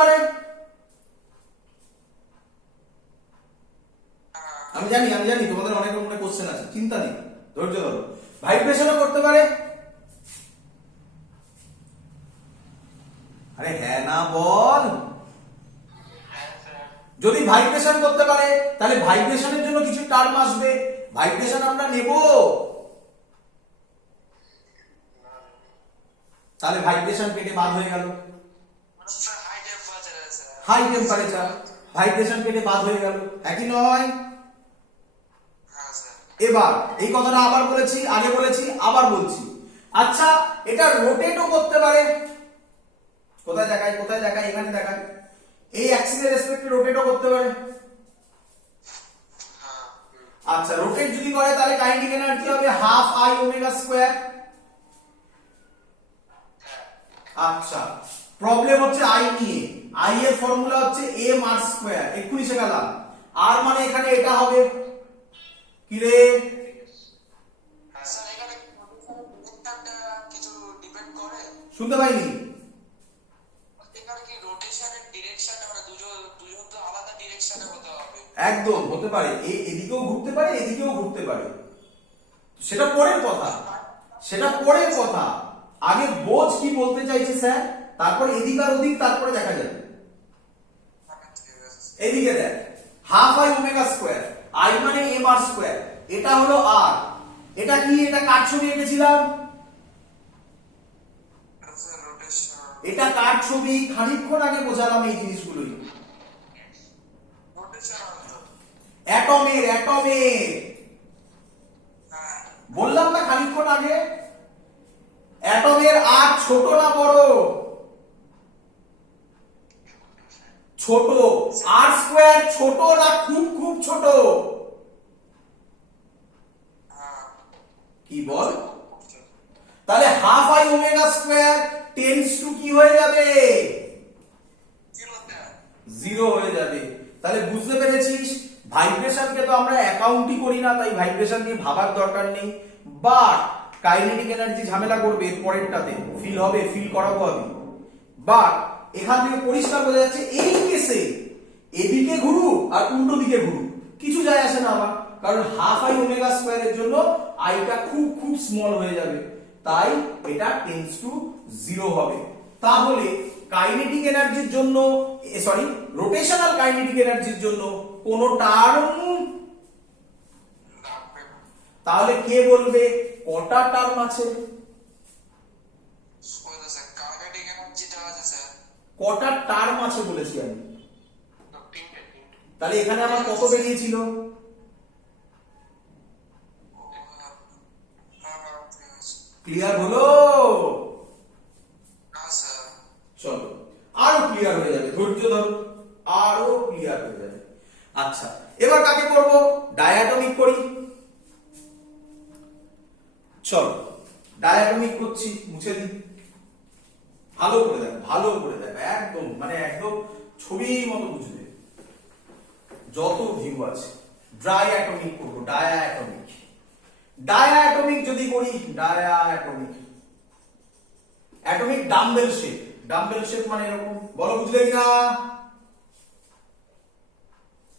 পারে? আমি জানি তোমাদের অনেক রকমের কোশ্চেন আছে, চিন্তা নেই, ধৈর্য ধরো। ভাইব্রেশনও করতে পারে? আরে হ্যাঁ না বল। যদি ভাইব্রেশন করতে পারে তাহলে ভাইব্রেশনের জন্য কিছু টার্ম আসবে, ভাইব্রেশন আমরা নেব, তাহলে ভাইব্রেশন কেটে বাদ হয়ে গেল। হাই টেম্পারেচার, ভাইব্রেশন কেটে বাদ হয়ে গেল, একই নয়? এবার এই কথাটা আবার বলেছি, আগে বলেছি, আবার বলছি। আচ্ছা, এটা রোটেটও করতে পারে? কোথায় দেখায়, কোথায় দেখায়? এখানে দেখায়। এই অ্যাক্সিসের রেসপেক্টে রোটেটও করতে পারে। আচ্ছা, রোটেট যদি করে তাহলে কাইনেটিক এনার্জি হবে হাফ আই ওমেগা স্কয়ার। আচ্ছা, প্রবলেম হচ্ছে আই নিয়ে। আই এর ফর্মুলা হচ্ছে এম আর স্কয়ার, এক্ষুনি শেখালাম। আর মানে এখানে এটা হবে কি রে? শুনতে পাইনি। একদম হতে পারে, এদিকেও ঘুরতে পারে, এদিকেও ঘুরতে পারে, সেটা পরের কথা, সেটা পরের কথা। আগে বোঝ কি বলতে চাইছে স্যার, তারপর এদিক আর ওদিক, তারপরে দেখা যাবে। এদিকে দেখ, half I omega square, I মানে এম আর স্কয়ার, এটা হলো আর। এটা কি? এটা কার ছবি এঁকেছিলাম? এটা কার ছবি? খানিকক্ষণ আগে বোঝালাম এই জিনিসগুলোই। অ্যাটমের, অ্যাটমের বললাম না খানিকক্ষণ আগে। অ্যাটমের আর ছোট না বড়? ছোট। আর স্কয়ার ছোট না খুব খুব ছোট? কি বল? তাহলে half I omega square tends to কি হয়ে যাবে? 0 হয়ে যাবে। তাহলে বুঝতে পেরেছিস, ভাইব্রেশনকে তো আমরা অ্যাকাউন্টই করি না, তাই ভাইব্রেশন নিয়ে ভাবার দরকার নেই। বাট কাইনেটিক এনার্জি ঝামেলা করবে, পরেরটাতে ফিল হবে, ফিল করাবো আমি। বাট এখান থেকে পরিষ্কার বোঝা যাচ্ছে এই কেসে এদিকে ঘুরুক আর উল্টো দিকে ঘুরুক কিছু যায় আসে না আমার, কারণ হাফ আই ওমেগা স্কয়ারের জন্য আইটা খুব খুব স্মল হয়ে যাবে, তাই এটা টেন্ডস টু 0 হবে। তাহলে কাইনেটিক এনার্জির জন্য, সরি, রোটেশনাল কাইনেটিক এনার্জির জন্য কোন টার্ম, তাহলে কে বলবে কটা টার্ম আছে? কটা টার্ম আছে বলেছি আমি? তাহলে এখানে আমার কত বেরিয়েছিল? ক্লিয়ার হলো? চলো আরো ক্লিয়ার হয়ে যাবে, ধৈর্য ধরো, আরো ক্লিয়ার হয়ে যাবে। আচ্ছা, এবার কাকে করব? ডায়াটমিক করি। চলো ডায়াটমিক করছি, মুছে দিই। ভালো করে দেখ, ভালো করে দেখ, একদম মানে একদম ছবির মতো বুঝবে। যত ভিউ আছে ড্রাই অ্যাটমিক করব, ডায়াটমিক। ডায়াটমিক যদি করি, diatomic, atomic dumbbell shape. Dumbbell shape মানে এরকম, বলো বুঝলে কিনা?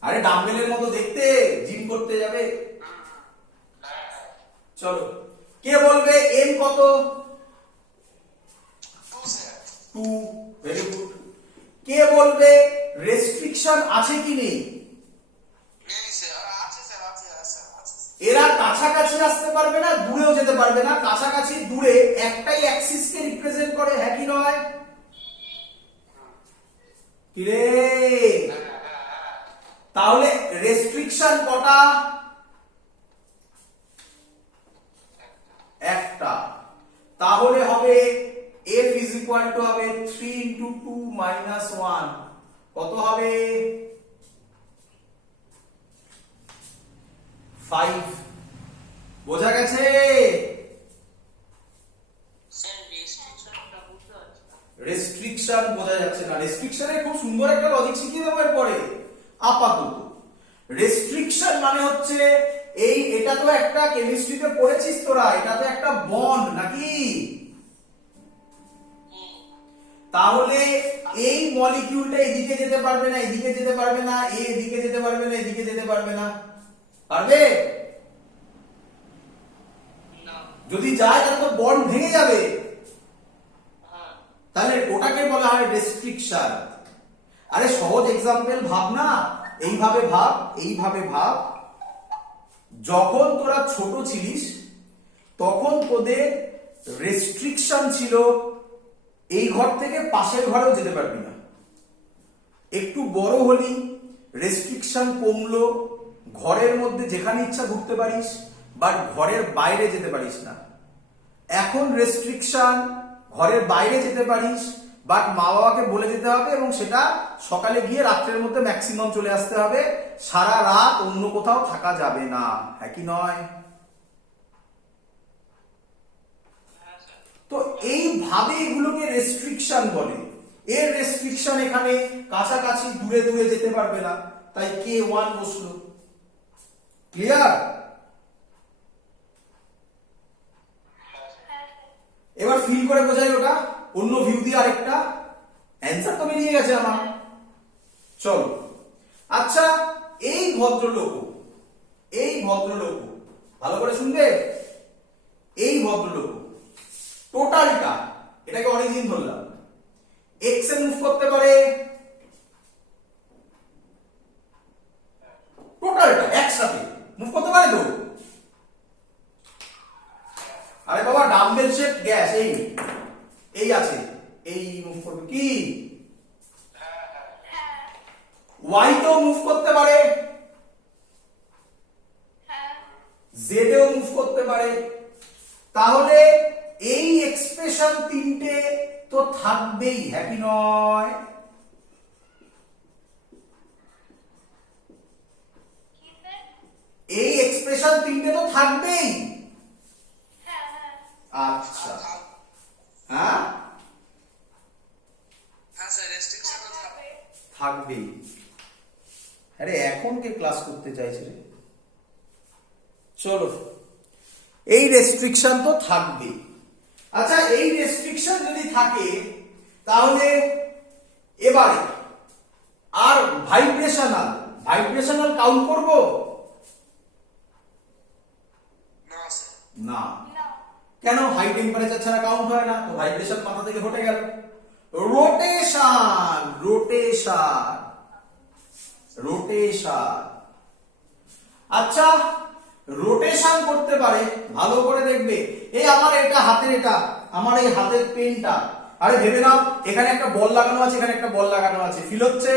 আরে ডাম্বেলের মতো দেখতে, জিম করতে যাবে। চলো, কে বলবে এম কত? 2, ভেরি গুড। কে বলবে রেস্ট্রিকশন আছে কি নেই? এরা কাছাকাছি আসতে পারবে না, দূরেও যেতে পারবে না। কাছাকাছি দূরে একটাই অ্যাক্সিসকে রিপ্রেজেন্ট করে, হ্যাঁ কি নয়? কি রে? তাহলে রেস্ট্রিকশন কটা? একটা। তাহলে হবে F is equal to হবে 3 into 2 minus 1, কত হবে? 5। বোঝা গেছে? রেস্ট্রিকশন বোঝা যাচ্ছে না? রেস্ট্রিকশনের খুব সুন্দর একটা লজিক শিখিয়ে দেবো এরপরে। আপাতত রেস্ট্রিকশন মানে হচ্ছে এই, এটা তো একটা কেমিস্ট্রিতে পড়েছিস তোরা, এটা তো একটা বন্ড নাকি? তাহলে এই মলিকিউলটা এদিকে যেতে পারবে না, এদিকে যেতে পারবে না, এদিকে যেতে পারবে না, এদিকে যেতে পারবে না, পারবে? যদি যায় তাহলে তো বন্ড ভেঙে যাবে। তাহলে ওটাকে বলা হয় রেস্ট্রিকশন। আরে সহজ এক্সাম্পল ভাব না, এইভাবে ভাব, এইভাবে ভাব। যখন তোরা ছোট ছিলিস তখন তোদের রেস্ট্রিকশন ছিল এই ঘর থেকে পাশের ঘরেও যেতে পারবি না। একটু বড় হলি রেস্ট্রিকশন কমলো, ঘরের মধ্যে যেখানে ইচ্ছা ঘুরতে পারিস, বাট ঘরের বাইরে যেতে পারিস না। এখন রেস্ট্রিকশন ঘরের বাইরে যেতে পারিস, বাট মা বাবাকে বলে যেতে হবে এবং সেটা সকালে গিয়ে রাত্রের মধ্যে ম্যাক্সিমাম চলে আসতে হবে, সারা রাত অন্য কোথাও থাকা যাবে না, হ্যাঁ কি নয়? তো এইভাবে এগুলোকে রেস্ট্রিকশন বলে। এর রেস্ট্রিকশন এখানে কাছাকাছি দূরে দূরে যেতে পারবে না, তাই K1 বসলো। ক্লিয়ার? এবার ফিল করে বোঝাই ওটা অন্য ভিউ দিয়ে আরেকটা। অ্যান্সার তো বেরিয়ে গেছে আমার। চলো, আচ্ছা এই ভদ্রলোক ভালো করে শুনবে, এই ভদ্রলোক টোটালটা, এটাকে অরিজিন ধরলাম, এক্স এ মুভ করতে পারে, টোটালটা একসাথে মুভ করতে পারে তো? আরে বাবা ডাম্বেল শেপ গ্যাস এই আছে, এই মুভ করবে কি? ওয়াই তো মুভ করতে পারে, জেডেও মুভ করতে পারে। তাহলে এই এক্সপ্রেশন তিনটে তো থাকবেই, হ্যাপি নয়? এই এক্সপ্রেশন তিনটে তো থাকবেই। আচ্ছা, হ্যাঁ থাকবেই। আরে এখন কে ক্লাস করতে চাইছে রে? চলো, এই রেস্ট্রিকশন তো থাকবে। আচ্ছা এই রেস্ট্রিকশন যদি থাকে তাহলে এবারে আর ভাইব্রেশনাল কাউন্ট করব না? কেন? হাই টেম্পারেচার ছাড়া কাউন্ট হয় না, তো ভাইব্রেশন মাথা থেকে হটে গেল। রোটেশন। আচ্ছা রোটেশন করতে পারে, ভালো করে দেখবে। এই আমার এটা হাতের, এটা আমার এই হাতের পেনটা, আরে ভেবে নাও এখানে একটা বল লাগানো আছে, এখানে একটা বল লাগানো আছে, ফিল হচ্ছে?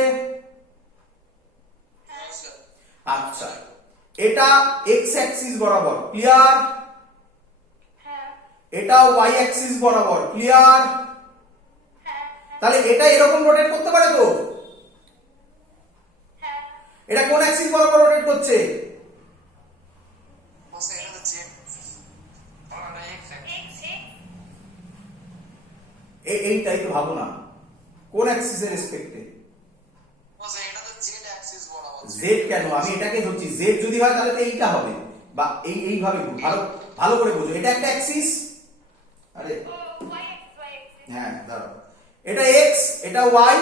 আচ্ছা এটা এক্স অ্যাক্সিস বরাবর, ক্লিয়ার? এটা ওয়াই অ্যাক্সিস বরাবর, ক্লিয়ার? তাহলে এটা এরকম রোটেট করতে পারে তো? এটা কোন অ্যাক্সিস বরাবর রোটেট করছে? এইটাই তো ভাবো না, কোন অ্যাক্সিসের রেসপেক্টে? জেড কেন? আমি এটাকে ধরছি, জেড যদি হয় তাহলে তো এইটা হবে, বা এইভাবে ভালো করে বোঝো, এটা একটা অ্যাক্সিস। আরে হ্যাঁ দাঁড়াও, এটা এক্স, এটা ওয়াই,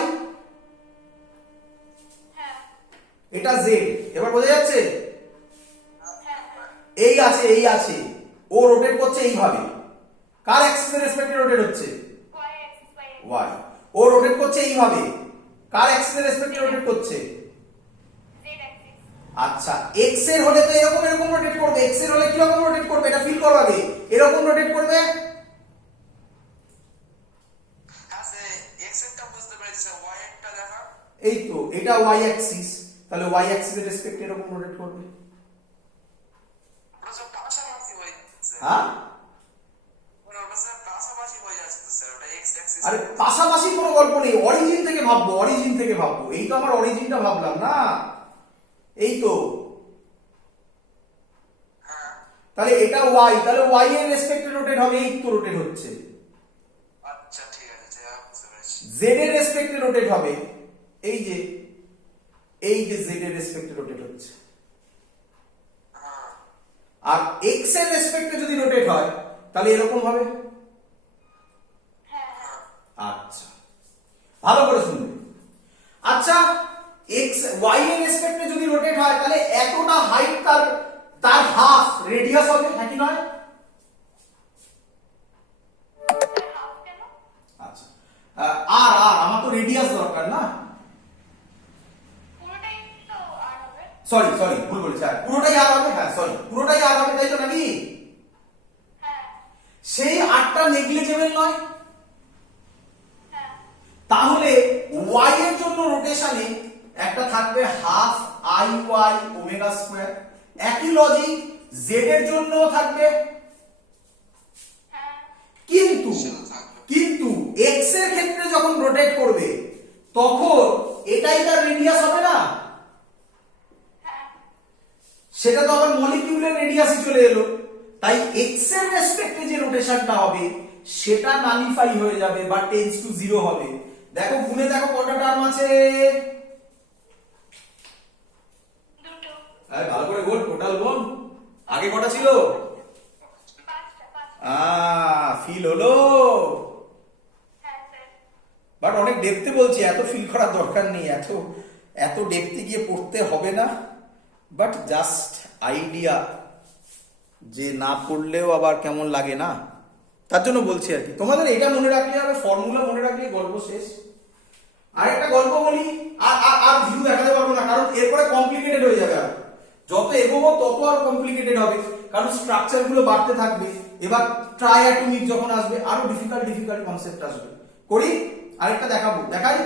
এটা জেড। এবার বোঝা যাচ্ছে? এই আছে, ও রোটেট করছে এইভাবে, কার অ্যাক্সিসের রেসপেক্টে রোটেট হচ্ছে? ওয়াই। ও রোটেট করছে এইভাবে, কার অ্যাক্সিসের রেসপেক্টে রোটেট করছে? আচ্ছা এক্স এর হলে তো এরকম রোটেট করবে, এক্স এর হলে কি রকম রোটেট করবে এটা ফিল করো আগে, এরকম রোটেট করবে। এই তো এটা ওয়াই অ্যাক্সিস, তাহলে ওয়াই অ্যাক্সিসের রেসপেক্টে এরকম রোটেট করবে। হ্যাঁ আরে পাশাপাশি কোনো গল্প নেই, অরিজিন থেকে ভাববো, এই তো আমার অরিজিনটা ভাবলাম না, এই তো। তাহলে এটা ওয়াই, তাহলে ওয়াই এর রেসপেক্টে রোটেট হবে, এই তো রোটেট হচ্ছে। আচ্ছা ঠিক আছে, বুঝতে পেরেছি। জেড এর রেসপেক্টে রোটেট হবে, এই যে জেড এর রেসপেক্টে রোটেট হচ্ছে। আর এক্স এর রেসপেক্টে যদি রোটেট হয় তাহলে এরকম হবে। আচ্ছা ভালো করে শুনবে। আচ্ছা এক্স ওয়াই এর রেসপেক্টে যদি রোটেট হয় তাহলে এতটা হাইট তার তার হাফ রেডিয়াস হবে, হ্যাঁ কি নয়? আচ্ছা আর আর আমার তো রেডিয়াস দরকার না, সরি সরি ভুল বলেছি, পুরোটাই আর হবে, হ্যাঁ সরি পুরোটাই আর হবে, তাই তো নাকি? সেই আরটা নেগলিজেবল নয়, তাহলে y এর জন্য রোটেশনে একটা থাকবে half I Y omega square, একই লজিক z এর জন্যও থাকবে, কিন্তু কিন্তু x এর ক্ষেত্রে যখন রোটেট করবে তখন এটাই তার রেডিয়াস হবে না, সেটা তো আবার মলিকিউলের রেডিয়াসই চলে এলো, তাই x এর রেসপেক্টে যে রোটেশনটা হবে সেটা নালিফাই হয়ে যাবে বা টেন্ডস টু 0 হবে। দেখো গুণে দেখো কটা টার্ম আছে, দুটো। আরে ভালো করে গোল টোটাল গোল, আগে কটা ছিল? ফিল হলো, বাট অনেক ডেপথে বলছি, এত ফিল করার দরকার নেই, এত এত ডেপথে গিয়ে পড়তে হবে না, বাট জাস্ট আইডিয়া, যে না পড়লেও আবার কেমন লাগে না, তার জন্য বলছি আর কি। তোমাদের এটা মনে রাখলে হবে, ফর্মুলা মনে রাখলে গল্প শেষ। আরেকটা গল্প বলি, আর আর আর ভিউ দেখাতে পারবো না, কারণ এরপরে কমপ্লিকেটেড হয়ে যাবে, আর যত এগোবো তত আর কমপ্লিকেটেড হবে, কারণ স্ট্রাকচার গুলো বাড়তে থাকবে। এবার ট্রাই অ্যাটমিক যখন আসবে আরো ডিফিকাল্ট ডিফিকাল্ট কনসেপ্ট আসবে। করি আরেকটা দেখাবো, দেখাই।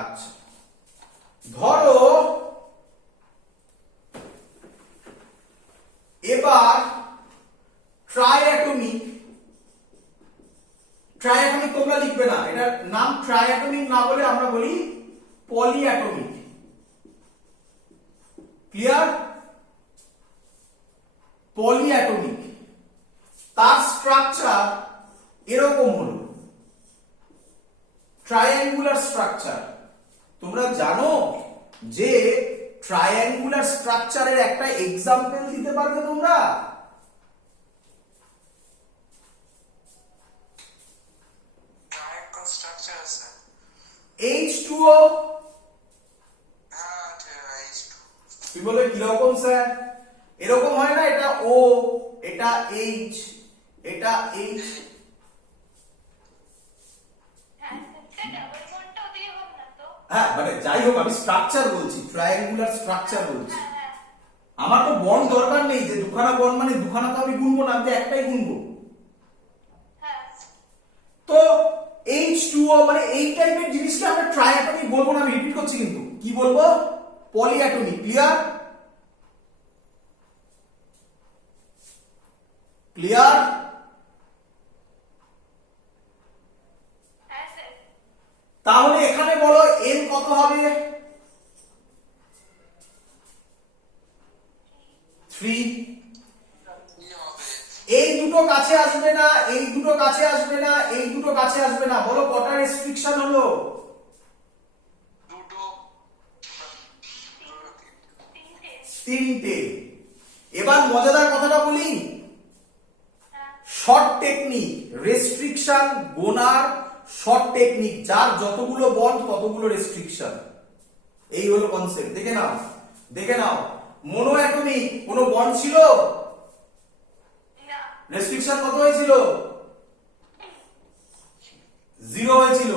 আচ্ছা ধরো এবার ট্রাইঅ্যাটমিক, ট্রাইঅ্যাটমিক তোমরা লিখবে না, এটার নাম ট্রাইঅ্যাটমিক না বলে আমরা বলি পলিঅ্যাটমিক, ক্লিয়ার? পলিঅ্যাটমিক, তার স্ট্রাকচার এরকম হলো, ট্রায়াঙ্গুলার স্ট্রাকচার। তোমরা জানো যে ট্রায়াঙ্গুলার স্ট্রাকচারের একটা এক্সাম্পল দিতে পারবে তোমরা? ট্রায়াঙ্গল স্ট্রাকচার আছে H2O, হ্যাঁ H2 কি বলে কিরকম স্যার? এরকম হয় না, এটা O, এটা H, এটা H, হ্যাঁ মানে যাই হোক আমি স্ট্রাকচার বলছি, ট্রায়াঙ্গুলার স্ট্রাকচার বলছি। আমার তো বন্ড দরকার নেই যে দুখানা বন্ড মানে দুখানা তো আমি গুনবো না, আমি একটাই গুনবো। তো H2O মানে এই টাইপের জিনিসকে আমরা ট্রায়াটমিক বলবো না, আমি রিপিট করছি কিন্তু, কি বলবো? পলিঅ্যাটমিক, ক্লিয়ার? ক্লিয়ার? তাহলে এখানে বলো n কত হবে? 3। এই দুটো কাছে আসবে না, এই দুটো কাছে আসবে না, এই দুটো কাছে আসবে না, বলো কটা রেস্ট্রিকশন হলো? দুটো, তিনটে। এবার মজাদার কথাটা বলি, শর্ট টেকনিক, রেস্ট্রিকশন গোনার শর্ট টেকনিক, যার যতগুলো বন্ড ততগুলো রেস্ট্রিকশন, এই হলো কনসেপ্ট। দেখে নাও, দেখে নাও, মোনো অ্যাটমিক কোনো বন্ড ছিল? রেস্ট্রিকশন কত হয়েছিল? 0 হয়েছিল।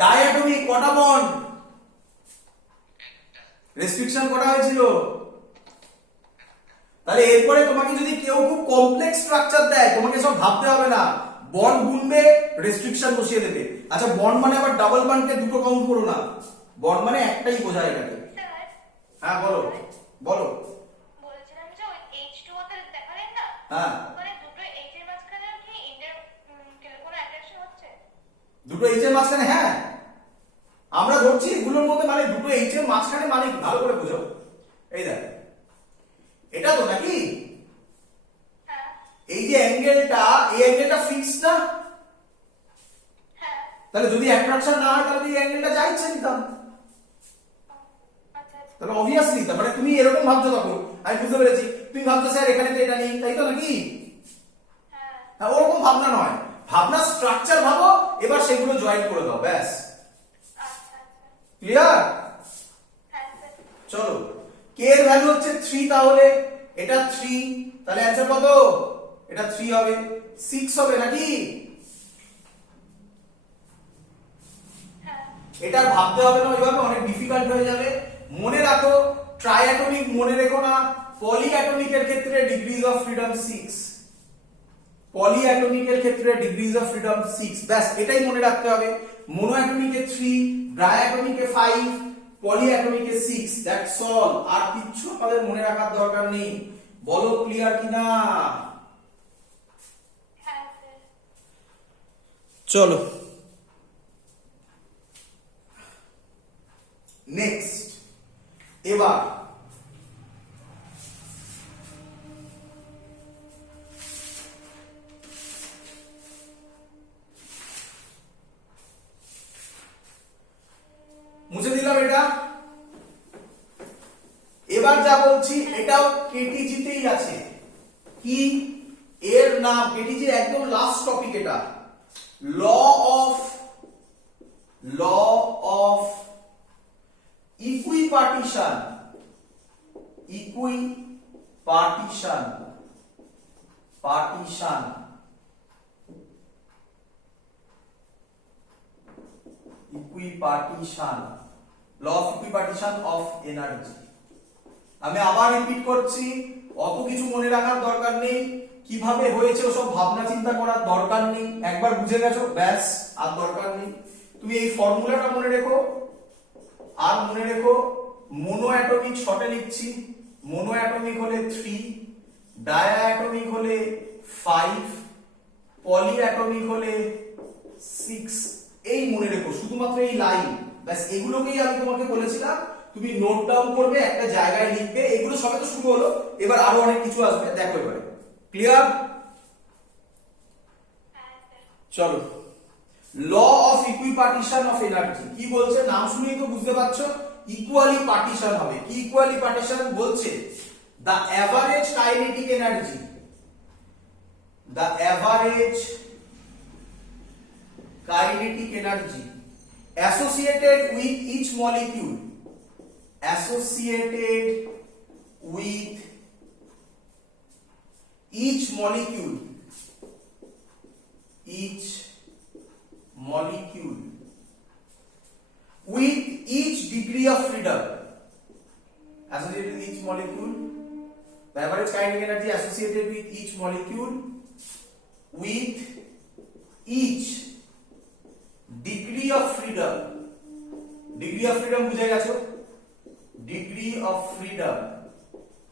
ডায়াটমিক কটা বন্ড? রেস্ট্রিকশন কটা হয়েছিল? তাহলে এরপরে তোমাকে যদি কেউ খুব কমপ্লেক্স স্ট্রাকচার দেয়, তোমাকে সব ভাবতে হবে না, বন্ড গুনবে রেস্ট্রিকশন বসিয়ে দেবে। আচ্ছা বন্ড মানে আবার ডাবল বন্ডকে দুটো কাউন্ট করো না, বন্ড মানে একটাই বোঝায় এটাকে। হ্যাঁ বলো বলো। বলছিলাম যে ওই H2O তে দেখালেন না, হ্যাঁ ওখানে দুটো H এর মাঝখানে কি ইন্টার কোনো অ্যাট্রাকশন হচ্ছে? দুটো এইচ এর মাঝখানে, হ্যাঁ আমরা ধরছি এগুলোর মধ্যে মানে দুটো এইচ এর মাঝখানে মানে কি? ভালো করে বুঝো, এই দেখ এটা তো নাকি এই যে অ্যাঙ্গেলটা, এই অ্যাঙ্গেলটা ফিক্স না, তাহলে যদি অ্যাট্রাকশন না হয় তাহলে এই অ্যাঙ্গেলটা যা ইচ্ছে নিতাম, তাহলে অবভিয়াসলি তার মানে তুমি এরকম ভাবছো, তখন আমি বুঝতে পেরেছি তুমি ভাবছো স্যার এখানে তো এটা নেই, তাই তো নাকি? হ্যাঁ, ওরকম ভাবনা নয়, ভাবনা স্ট্রাকচার ভাবো, এবার সেগুলো জয়েন করে দাও, ব্যাস। আচ্ছা আচ্ছা ক্লিয়ার? হ্যাঁ স্যার চলো, কে এর ভ্যালু হচ্ছে 3, তাহলে এটা 3, তাহলে অ্যানসার কত? এটা 3 হবে, 6 হবে নাকি? হ্যাঁ এটা আর ভাবতে হবে না ওইভাবে, অনেক ডিফিকাল্ট হয়ে যাবে। মনে রাখো, ট্রাইঅ্যাটমিক মনে রেখো না, পলিঅ্যাটমিকের ক্ষেত্রে ডিগ্রিজ অফ ফ্রিডম 6, পলিঅ্যাটমিকের ক্ষেত্রে ডিগ্রিজ অফ ফ্রিডম 6, ব্যাস এটাই মনে রাখতে হবে। মোনোঅ্যাটমিকে 3, ডাইঅ্যাটমিকে 5, পলিঅ্যাটমিকে 6, দ্যাটস অল। আর কিচ্ছু আমাদের মনে রাখার দরকার নেই। বলো ক্লিয়ার কিনা? হ্যাঁ স্যার চলো নেক্সট, এবার মুছে দিলাম এটা। এবার যা বলছি এটাও কেটিজিতেই আছে। কি এর নাম? কেটিজির একদম লাস্ট টপিক এটা, law of equipartition. Equipartition, partition, equipartition, law of equipartition of energy. আমি আবার রিপিট করছি, অত কিছু মনে রাখার দরকার নেই, কিভাবে হয়েছে ওসব ভাবনা চিন্তা করার দরকার নেই, একবার বুঝে গেছো ব্যাস, আর দরকার নেই। তুমি এই ফর্মুলাটা মনে রেখো, আর মনে রেখো মোনোঅ্যাটমিক শর্টে লিখছি, মোনোঅ্যাটমিক হলে 3, ডায়াঅ্যাটমিক হলে 5, পলিঅ্যাটমিক হলে 6। এই মনে রেখো, শুধুমাত্র এই লাইন, ব্যাস এগুলোকেই আমি তোমাকে বলেছিলাম তুমি নোট ডাউন করবে, একটা জায়গায় লিখবে। এগুলো সবে তো শুরু হলো, এবার আরো অনেক কিছু আসবে, দেখো এবারে। ক্লিয়ার? হ্যাঁ স্যার চলো, ল অফ ইকুইপার্টিশন অফ এনার্জি কি বলছে? নাম শুনেই তো বুঝতে পারছো, ইকুয়ালি পার্টিশন হবে। কি ইকুয়ালি পার্টিশন বলছে? The average kinetic energy, the average kinetic energy associated with each molecule, associated with each molecule, each molecule with each degree of freedom, associated with each molecule, the average kinetic energy associated with each molecule with each degree of freedom, degree of freedom বুঝে গেছো? degree of freedom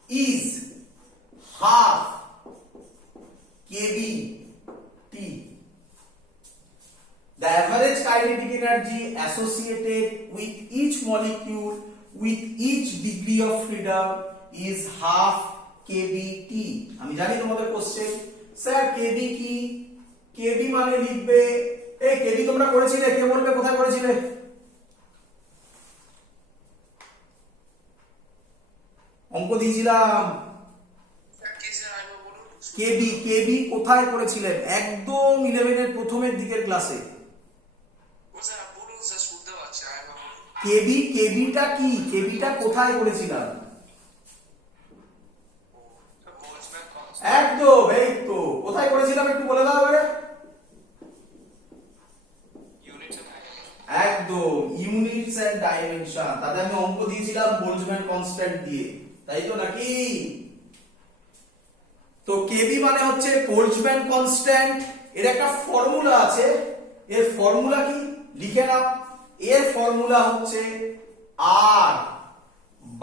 is half kBT. The average kinetic energy associated with each molecule with each degree of freedom is half kBT. আমি জানি তোমাদের question, sir kB কি? kB মানে লিখবে, এই kB তোমরা করেছিলে, কে বলবে কোথায় করেছিলে? অঙ্ক দিয়েছিলাম। kb কোথায় করেছিলেন? একদম 11 এর প্রথমের দিকের ক্লাসে। kbটা কি? kbটা কোথায় করেছিলাম? একদম, এই তো কোথায় করেছিলাম একটু বলে দাও এবারে। একদম, ইউনিটস এন্ড ডাইমেনশন। তাতে আমি অঙ্ক দিয়েছিলাম বোল্টজম্যান কনস্ট্যান্ট দিয়ে, তাই তো নাকি? তো কেবি মানে হচ্ছে বোল্টজম্যান কনস্ট্যান্ট। এর একটা ফর্মুলা আছে, এর ফর্মুলা কি লিখে নাও। এর ফর্মুলা হচ্ছে আর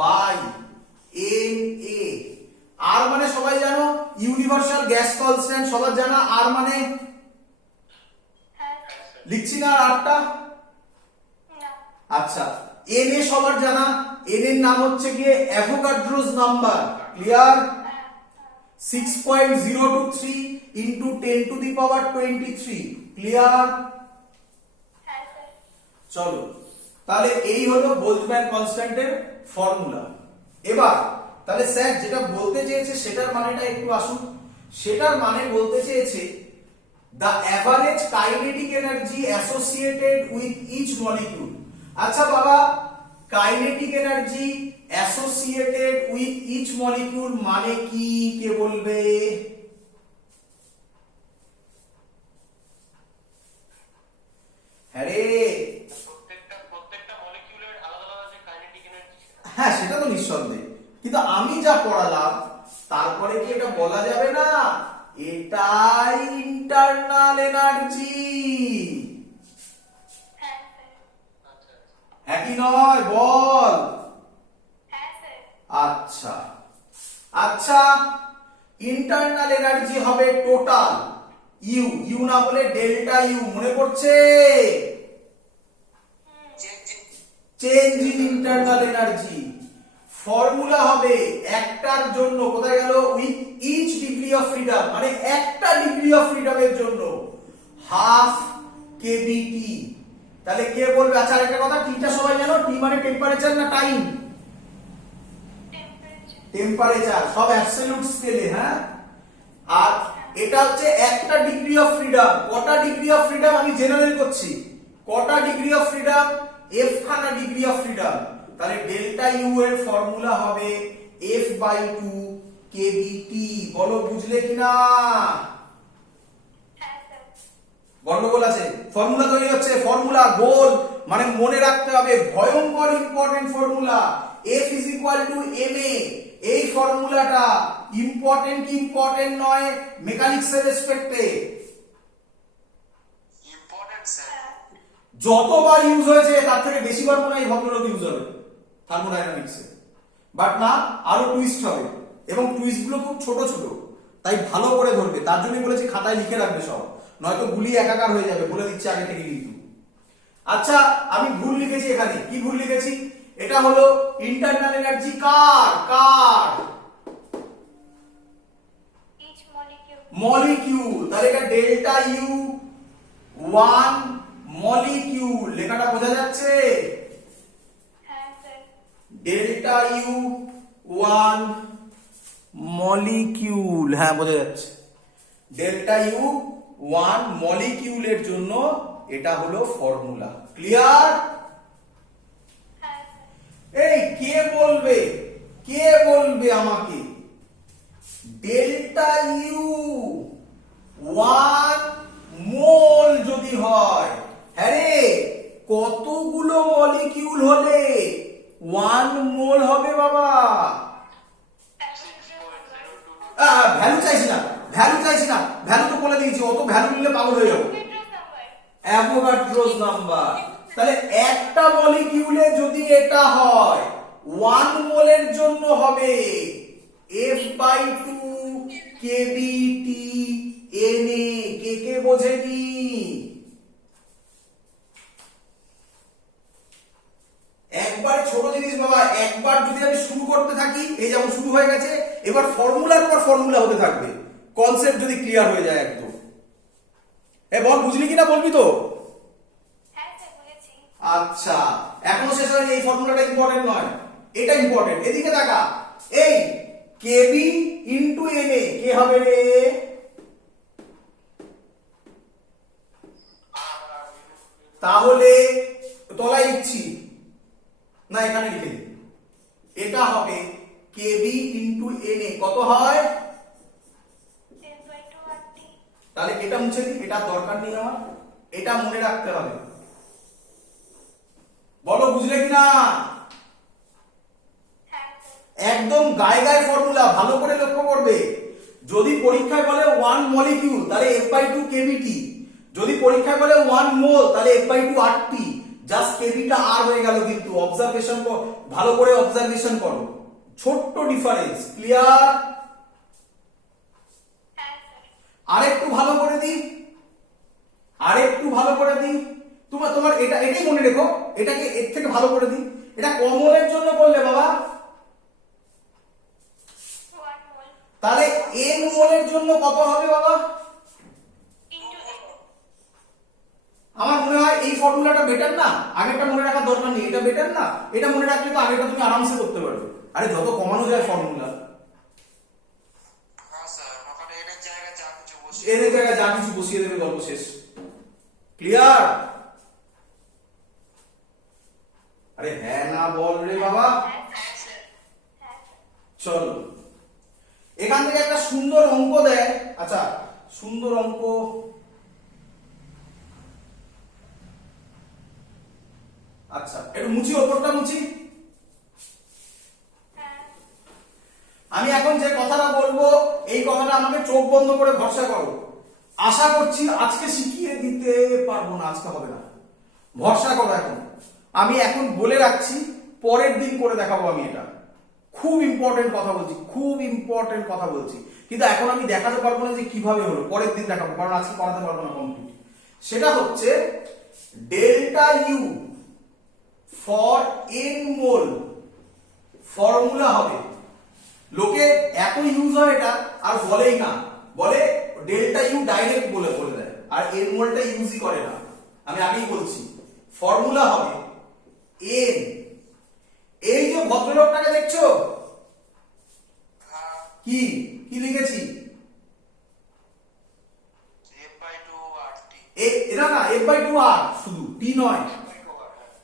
বাই এন এ। আর মানে সবাই জানো ইউনিভার্সাল গ্যাস কনস্ট্যান্ট, সবার জানা। আর মানে হ্যাঁ লিখছি না আরটা? না আচ্ছা, এন এ সবার জানা, এন এর নাম হচ্ছে গিয়ে Avogadro's number. Clear? 6.023 into 10 to the power 23। Clear? হ্যাঁ স্যার চলো, তাহলে এই হলো বোল্টজম্যান কনস্ট্যান্টের ফর্মুলা। এবার তাহলে স্যার যেটা বলতে চেয়েছে সেটার মানেটা একটু আসুন। সেটার মানে বলতে চেয়েছে the average kinetic energy associated with each molecule. আচ্ছা বাবা, kinetic energy associated with each molecule মানে কি, কে বলবে? হ্যাঁ রে, প্রত্যেকটা মলিকিউলের আলাদা আলাদা যে কাইনেটিক এনার্জি। হ্যাঁ সেটা তো নিঃসন্দেহ, কিন্তু আমি যা পড়ালাম তারপরে কি এটা বলা যাবে না এটাই ইন্টারনাল এনার্জি? হ্যাঁ স্যার। আচ্ছা হ্যাঁ কি নয় বল? হ্যাঁ স্যার। আচ্ছা আচ্ছা, ইন্টারনাল এনার্জি হবে টোটাল ইউ, ইউ না বলে ডেল্টা ইউ, মনে পড়ছে? Change in internal energy. Formula হবে একটার জন্য, কোথায় গেল, with each degree of freedom, মানে একটা ডিগ্রি অফ ফ্রিডমের জন্য হাফ কেবিটি। তাহলে কে বলবে? আচ্ছা একটা কথা, টিটা সবাই জানো, টি মানে টেম্পারেচার না টাইম? টেম্পারেচার। টেম্পারেচার, সব অ্যাবসলিউট স্কেলে। হ্যাঁ, আর এটা হচ্ছে একটা ডিগ্রি অফ ফ্রিডম। কটা ডিগ্রি অফ ফ্রিডম আমি জেনারেল করছি, কটা ডিগ্রি অফ ফ্রিডম? এফ খানা ডিগ্রি অফ ফ্রিডম। তাহলে ডেল্টা ইউ এর ফর্মুলা হবে এফ বাই টু কেবিটি। বলো বুঝলে কিনা? হ্যাঁ স্যার। গন্ডগোল আছে? ফর্মুলা তৈরি হচ্ছে, ফর্মুলা গোল, মানে মনে রাখতে হবে, ভয়ঙ্কর important formula. F is equal to M A. এই ফর্মুলাটা ইম্পর্টেন্ট কি ইম্পর্টেন্ট নয় মেকানিক্সের রেসপেক্টে? Important sir. যতবার ইউজ হয়েছে তার থেকে বেশিবার মনে হয় এই ভদ্রলোক ইউজ হবে থার্মোডাইনামিক্সে। বাট না, আরো টুইস্ট হবে, এবং টুইস্ট গুলো খুব ছোট ছোট, তাই ভালো করে ধরবে। তার জন্যই বলেছি খাতায় লিখে রাখবে সব, নয়তো গুলি একাকার হয়ে যাবে, বলে দিচ্ছি আগে থেকে কিন্তু। আচ্ছা আমি ভুল লিখেছি এখানে, কি ভুল লিখেছি? এটা হলো ইন্টারনাল এনার্জি কার কার? Each molecule. মলিকিউল। তাহলে এটা ডেল্টা ইউ ওয়ান মলিকিউল, লেখাটা বোঝা যাচ্ছে? হ্যাঁ sir. Delta U one molecule, হ্যাঁ বোঝা যাচ্ছে। ডেল্টা ইউ ওয়ান মলিকিউলের জন্য এটা হলো ফর্মুলা। ক্লিয়ার? হ্যাঁ স্যার। এই কে বলবে, কে বলবে আমাকে ডেল্টা ইউ ওয়ান মোল যদি হয়? হ্যাঁ রে, কতগুলো মলিকিউল হলে ওয়ান মোল হবে বাবা? ভ্যালু চাইছি না, ভ্যালু চাইছি না, ভ্যালু তো বলে দিয়েছি, অত ভ্যালু নিলে পাগল হয়ে যাবো। Avogadro's number. তাহলে একটা মলিকিউলে যদি এটা হয়, ওয়ান মোলের জন্য হবে F by two K B T N A. কে কে বোঝেনি? একবার ছোট জিনিস বাবা, একবার যদি আমি শুরু করতে থাকি, এই যেমন শুরু হয়ে গেছে, এবার ফর্মুলার পর ফর্মুলা হতে থাকবে, কনসেপ্ট যদি ক্লিয়ার হয়ে যায় একদম। এ বল বুঝলি কিনা বলবি তো? হ্যাঁ স্যার বুঝেছি। আচ্ছা এখনো শেষ হয়নি, এই ফর্মুলাটা ইম্পর্টেন্ট নয়, এটা ইম্পর্টেন্ট। এদিকে তাকা, এই কেবি ইনটু এনএ কে হবে রে? তাহলে তলায় লিখছি না, এখানে লিখে দিই, এটা হবে কেবি ইনটু এনএ। কত হয়? 10/2 RT। তাহলে এটা মুছে দিই, এটা দরকার নেই আমার, এটা মনে রাখতে হবে। বলো বুঝলে কিনা? হ্যাঁ স্যার। একদম গায়ে গায়ে ফর্মুলা, ভালো করে লক্ষ্য করবে। যদি পরীক্ষায় বলে ওয়ান মলিকিউল তাহলে এফ বাই টু কেবিটি, যদি পরীক্ষায় বলে ওয়ান মোল তাহলে F by two R T. Just কেবিটা আর হয়ে গেল, কিন্তু অবজারভেশন ভালো করে অবজারভেশন করো, ছোট্ট ডিফারেন্স। ক্লিয়ার? হ্যাঁ স্যার। আরেকটু ভালো করে দিই, আরেকটু ভালো করে দিই, তোমার এটা এটাই মনে রেখো, এটাকে এর থেকে ভালো করে দিই। এটা কমনের জন্য বললে বাবা, 1 মোল তাহলে এন মোলের জন্য কত হবে বাবা? Into n। আমার মনে হয় এই ফর্মুলাটা বেটার না, আগেরটা মনে রাখার দরকার নেই, এটা বেটার না? এটা মনে রাখলে তো আগেরটা তুমি আরামসে করতে পারবে। আরে যত কমানো যায় ফর্মুলা। হ্যাঁ স্যার, ওখানে এর জায়গায় যা কিছু বসে এদের জায়গায় যা কিছু বসিয়ে দেবে, গল্প শেষ। ক্লিয়ার? আরে হ্যাঁ না বল রে বাবা। হ্যাঁ স্যার। হ্যাঁ স্যার। চলো এখান থেকে একটা সুন্দর অঙ্ক দেয়। আচ্ছা সুন্দর অঙ্ক, আচ্ছা একটু মুছি, ওপরটা মুছি। হ্যাঁ। আমি এখন যে কথাটা বলবো এই কথাটা আমাকে চোখ বন্ধ করে ভরসা করো। আশা করছি আজকে শিখিয়ে দিতে পারবো না, আজকে হবে না, ভরসা করো। আমি এখন বলে রাখছি, পরের দিন করে দেখাবো আমি। এটা খুব ইম্পর্টেন্ট কথা বলছি, খুব ইম্পর্টেন্ট কথা বলছি, কিন্তু এখন আমি দেখাতে পারবো না যে কিভাবে হলো, পরের দিন দেখাবো, কারণ আজকে করাতে পারবো না কমপ্লিট। সেটা হচ্ছে delta U for N mole formula হবে। লোকে এত ইউজ হয় এটা আর বলেই না, বলে ডেল্টা ইউ ডাইরেক্ট বলে দেয়, আর এন মোলটা ইউজই করে না। আমি আগেই বলছি ফর্মুলা হবে এন। এই যে ভদ্রলোকটাকে দেখছো, কি কি লিখেছি? এরা না f/2r, শুধু টি নয়,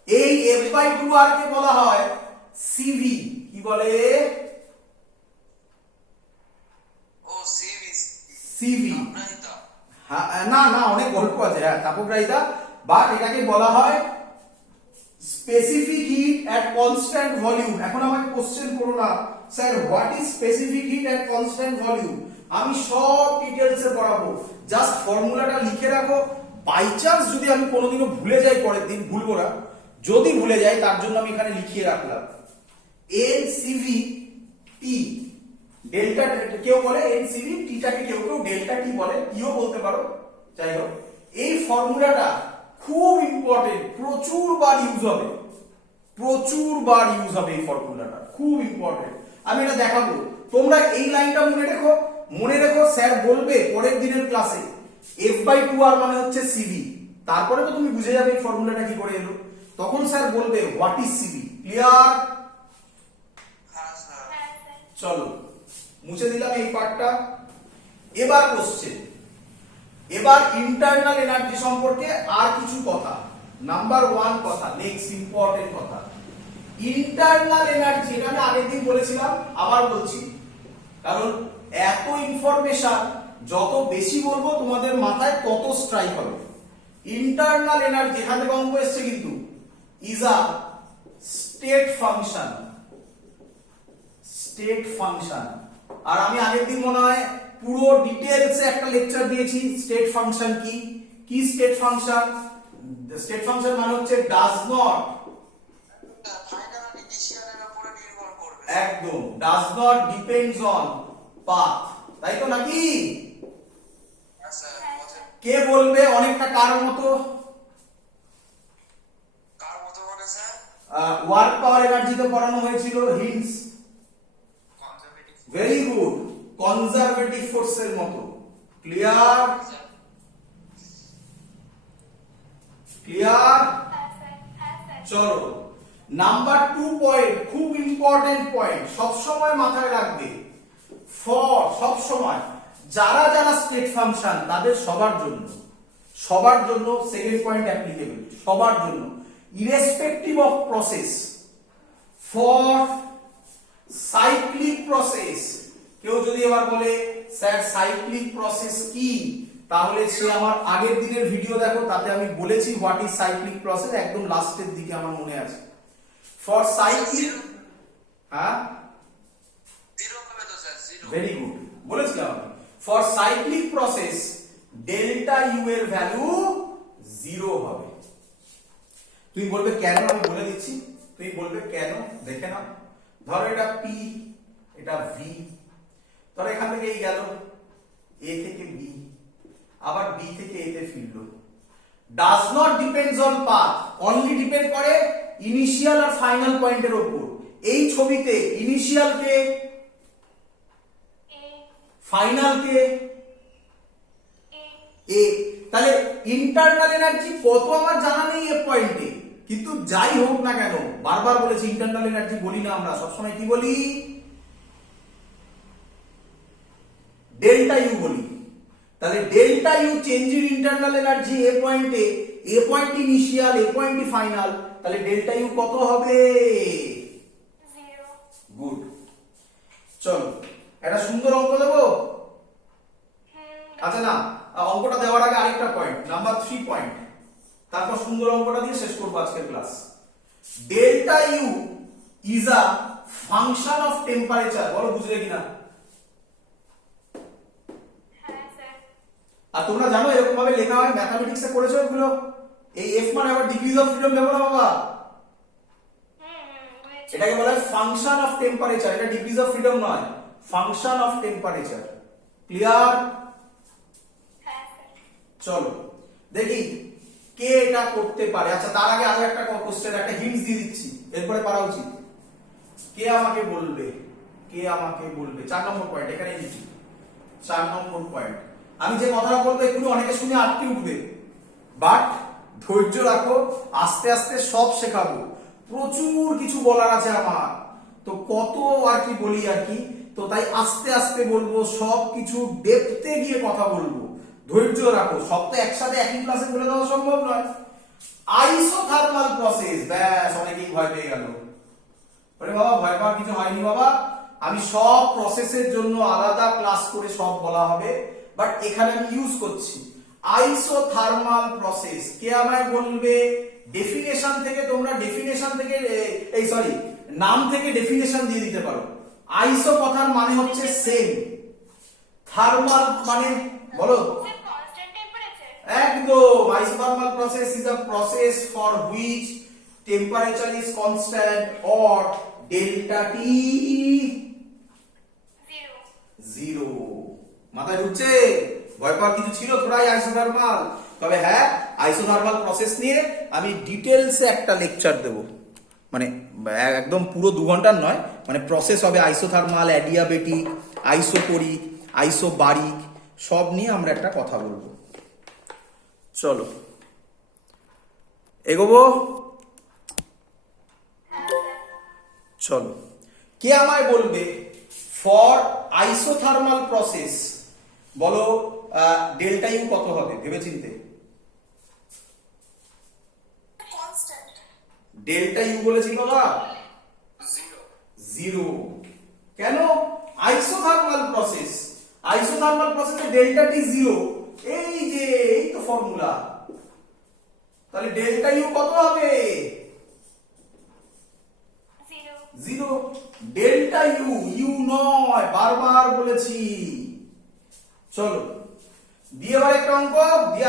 এই f/2r কে বলা হয় সিভি। কি বলে? সিভি। না না, অনেক গল্প আছে। হ্যাঁ, তাপগ্রাহিতা, বা এটাকে বলা হয় specific hit at constant volume. এখন আমাকে কোশ্চেন করো না sir what is specific hit at constant volume, আমি সব ডিটেইলসে পড়াবো। জাস্ট ফর্মুলাটা লিখে রাখো। বাই চান্স যদি আমি কোনোদিনও ভুলে যাই, পরের দিন ভুলবো না, যদি ভুলে যাই তার জন্য আমি এখানে লিখিয়ে রাখলাম এনসিভি টি ডেল্টা। কেউ বলে এনসিভি টিটাকে কেউ কেউ ডেল্টা টি বলে, কিও বলতে পারো, যাই হোক। এই ফর্মুলাটা খুব ইম্পর্টেন্ট, প্রচুর বার ইউজ হবে, প্রচুর বার ইউজ হবে এই ফর্মুলাটা, খুব ইম্পর্টেন্ট। আমি এটা দেখাবো, তোমরা এই লাইনটা মনে রেখো। মনে রেখো স্যার বলবে পরের দিনের ক্লাসে f/2r মানে হচ্ছে সিভি, তারপরে তো তুমি বুঝে যাবে এই ফর্মুলাটা কি করে এলো। তখন স্যার বলবে হোয়াট ইজ সিভি। ক্লিয়ার? হ্যাঁ স্যার। চলো মুছে দিলাম এই পার্টটা। এবার কোশ্চেন, এবার ইন্টারনাল এনার্জি সম্পর্কে আর কিছু কথা। নাম্বার 1 কথা, নেক্সট ইম্পর্টেন্ট কথা, ইন্টারনাল এনার্জি। এটা আমি আগের দিন বলেছিলাম, আবার বলছি, কারণ এত ইনফরমেশন যত বেশি বলবো তোমাদের মাথায় তত স্ট্রাইক হবে। ইন্টারনাল এনার্জি, এখান থেকে অঙ্ক এসছে কিন্তু, is a state function. State function. আর আমি আগের দিন মনে হয় পুরো ডিটেইলসে একটা লেকচার দিয়েছি স্টেট ফাংশন কি। কি স্টেট ফাংশন? স্টেট ফাংশন মানে হচ্ছে ডাজ নট, একদম does not depends on path, তাই তো নাকি? কে বলবে অনেকটা কার মতো? ওয়ার্ক পাওয়ার এনার্জিতে পড়ানো হয়েছিল, হিন্টস। ভেরি গুড, কনজারভেটিভ ফোর্সের মতো। ক্লিয়ার? ক্লিয়ার? চলো নাম্বার 2 পয়েন্ট, খুব ইম্পর্টেন্ট পয়েন্ট, সব সময় মাথায় রাখবে। ফর সব সময় যারা যারা স্টেট ফাংশন তাদের সবার জন্য সেকেন্ড পয়েন্ট অ্যাপ্লিকেবল, সবার জন্য, irrespective of process. For cyclic process, কেউ যদি এবার বলে স্যার সাইক্লিক প্রসেস কি, তাহলে সে আমার আগের দিনের ভিডিও দেখো, তাতে আমি বলেছি হোয়াট ইজ সাইক্লিক প্রসেস, একদম লাস্টের দিকে আমার মনে আছে। ফর সাইক্লিক, হ্যাঁ ভেরি গুড বলেছিলাম। For cyclic process delta U এর ভ্যালু 0 হবে। তুমি বলবে কেন, আমি বলে দিচ্ছি, তুমি বলবে কেন, দেখে নাও। ধরো এটা পি, এটা ভি, ধরো এখান থেকে এই গেল এ থেকে বি, আবার বি থেকে এ তে ফিরলো। Does not depends on path, only depend করে ইনিশিয়াল আর ফাইনাল পয়েন্টের উপর। এই ছবিতে ইনিশিয়াল কে, ফাইনাল কে, এ। তাহলে ইন্টারনাল এনার্জি কত আমার জানা নেই এ পয়েন্টে, কিন্তু যাই হোক না কেন, বারবার বলেছি ইন্টারনাল এনার্জি বলি না আমরা, সবসময় কি বলি? ডেল্টা ইউ বলি। তাহলে delta U change in internal energy A পয়েন্টে, A point initial, A point final, তাহলে ডেল্টা ইউ কত হবে? 0 গুড। চলো একটা সুন্দর অঙ্ক দেবো। আচ্ছা না, অঙ্কটা দেওয়ার আগে আরেকটা পয়েন্ট, নাম্বার 3 পয়েন্ট, তারপর সুন্দর অঙ্কটা দিয়ে শেষ করবো আজকের class. Delta U is a function of temperature, বলো বুঝলে কিনা? হ্যাঁ স্যার আর তোমরা জানো এরকম ভাবে লেখা হয়, ম্যাথমেটিক্সে করেছো এগুলো। এই এফ মানে আবার ডিগ্রিজ অফ ফ্রিডম দেবো না বাবা, বুঝেছি এটাকে বলা হয় ফাংশন অফ টেম্পারেচার, এটা ডিগ্রিজ অফ ফ্রিডম নয়, ফাংশন অফ টেম্পারেচার। ক্লিয়ার? হ্যাঁ স্যার চলো দেখি কে এটা করতে পারে। আচ্ছা তার আগে আরো একটা কোশ্চেন, একটা হিন্টস দিয়ে দিচ্ছি, এরপরে পারা উচিত। কে আমাকে বলবে, কে আমাকে বলবে? 4 নম্বর পয়েন্ট এখানে লিখি, 4 নম্বর পয়েন্ট। আমি যে কথাটা বলবো এগুলো অনেকে শুনে আটকে উঠবে, বাট ধৈর্য রাখো, আস্তে আস্তে সব শেখাবো। প্রচুর কিছু বলার আছে আমার, তো কত আর কি বলি আর কি, তো তাই আস্তে আস্তে বলবো, সব কিছু ডেপথে গিয়ে কথা বলবো। ধৈর্য রাখো, সব তো একসাথে একই ক্লাসে বলে দেওয়া সম্ভব নয়। আইসোথার্মাল প্রসেস, ব্যাস অনেকেই ভয় পেয়ে গেল। আরে বাবা ভয় পাওয়ার কিছু হয়নি বাবা, আমি সব প্রসেসের জন্য আলাদা ক্লাস করে সব বলা হবে, বাট এখানে আমি ইউজ করছি আইসোথার্মাল প্রসেস। কে আমায় বলবে? ডেফিনেশন থেকে তোমরা ডেফিনেশন থেকে এই সরি নাম থেকে ডেফিনেশন দিয়ে দিতে পারো। আইসো কথার মানে হচ্ছে সেম, থার্মাল মানে বলো কনস্ট্যান্ট টেম্পারেচার একদম। isothermal process is a process for which temperature is constant or delta T 0। মাথায় ঢুকছে? ভয় পাওয়ার কিছু ছিল তোরাই আইসোথার্মাল। তবে হ্যাঁ, আইসোথার্মাল প্রসেস নিয়ে আমি ডিটেলসে একটা লেকচার দেব, মানে একদম পুরো 2 ঘন্টার নয়, মানে প্রসেস হবে আইসোথার্মাল, অ্যাডিয়াবেটিক, আইসোকোরিক, আইসোবারিক, সব নিয়ে আমরা একটা কথা বলবো। চলো এগোবো। চলো কে আমায় বলবে ফর আইসোথার্মাল প্রসেস বলো ডেল্টা ইউ কত হবে ভেবেচিন্তে? কনস্ট্যান্ট ডেল্টা ইউ বলেছি বাবা 0। কেন? আইসোথার্মাল প্রসেস, আইসোথার্মাল প্রসেসে ডেল্টা টি 0, এই যে এই তো ফর্মুলা। তাহলে ডেল্টা ইউ কত হবে? 0। ডেল্টা ইউ, ইউ নয়, বারবার বলেছি। চলো দিয়ে এবার একটা অঙ্ক দিয়ে